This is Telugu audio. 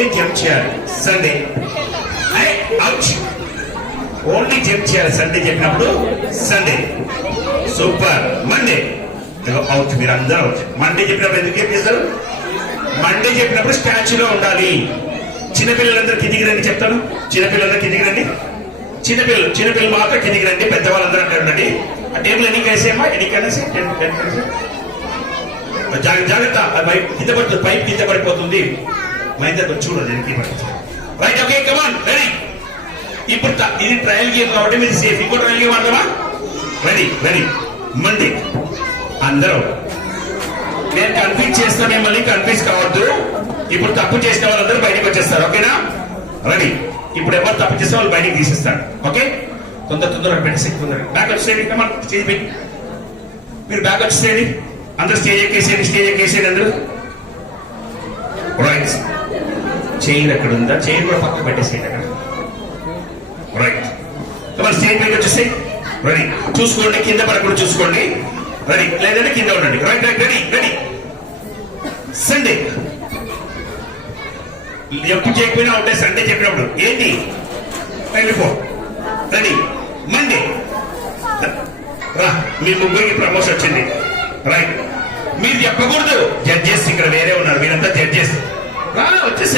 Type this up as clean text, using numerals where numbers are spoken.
ఓన్లీ జంప్ చేయాలి సండే. అవుట్. ఓన్లీ జంప్ చేయాలి సండే చెప్పినప్పుడు. సండే. సూపర్. Monday out. మీరు అందరూ అవుట్. మండే చెప్పినప్పుడు ఎందుకు ఏం చేస్తారు? మండే చెప్పినప్పుడు స్టాచ్యూలో ఉండాలి. చిన్నపిల్లలందరూ కిందికి రండి చెప్తాను. చిన్నపిల్లలందరూ కిందికి రండి. చిన్నపిల్లలు మాత్రం కిందికి రండి. పెద్దవాళ్ళందరూ అక్కడ ఉండండి. ఆ టేబుల్ ఎన్నికేసేమా? ఎన్నికనేసి జాగ్రత్త. కింద పడుతుంది. పైప్ కింద పడిపోతుంది. మైందర్ చూడండి ఎనికి పడుతుంది. రైట్. Okay come on ready. ఇప్పుడు ఇది ట్రయల్ గేమ్ కాబట్టి మీరు సేఫ్. ఇంకో ట్రయల్ గేమ్ ఆడదామా? రెడీ. మండే అందరూ. నేను కన్ఫ్యూజ్ చేస్తాను, మిమ్మల్ని కన్ఫ్యూజ్ కావద్దు. ఇప్పుడు తప్పు చేసిన వాళ్ళందరూ బయటకు వచ్చేస్తారు. ఓకేనా? రెడీ. ఇప్పుడు ఎవరు తప్పు చేస్తే వాళ్ళు బయటకు తీసేస్తారు. ఓకే? తొందరగా పెట్టేసి బ్యాక్ వచ్చేయండి. కమాన్ స్టేజ్ పెట్టి మీరు బ్యాక్ వచ్చేయండి. అందరూ స్టేజ్ ఎక్కేసేయండి అందరూ. రైట్. చైర్ ఎక్కడ ఉందా? చైర్ కూడా పక్కన పెట్టేసేయండి అక్కడ. రైట్. కమాన్ స్టేజ్ పైకి వచ్చేసి రెడీ. చూసుకోండి, కింద పడకుండా చూసుకోండి. రెడీ. లేదంటే కింద ఉండండి. రైట్. రెడీ. సండే. ఎప్పుడు చేయకపోయినా ఉంటాయి సండే చెప్పినప్పుడు. ఏంటి? వెళ్ళిపో. రెడీ. మండే రా. మీ ముగ్గురికి ప్రమోషన్ వచ్చింది. రైట్. మీరు చెప్పకూడదు. జడ్జెస్ ఇక్కడ వేరే ఉన్నారు. మీరంతా జడ్జెస్. రా వచ్చేసి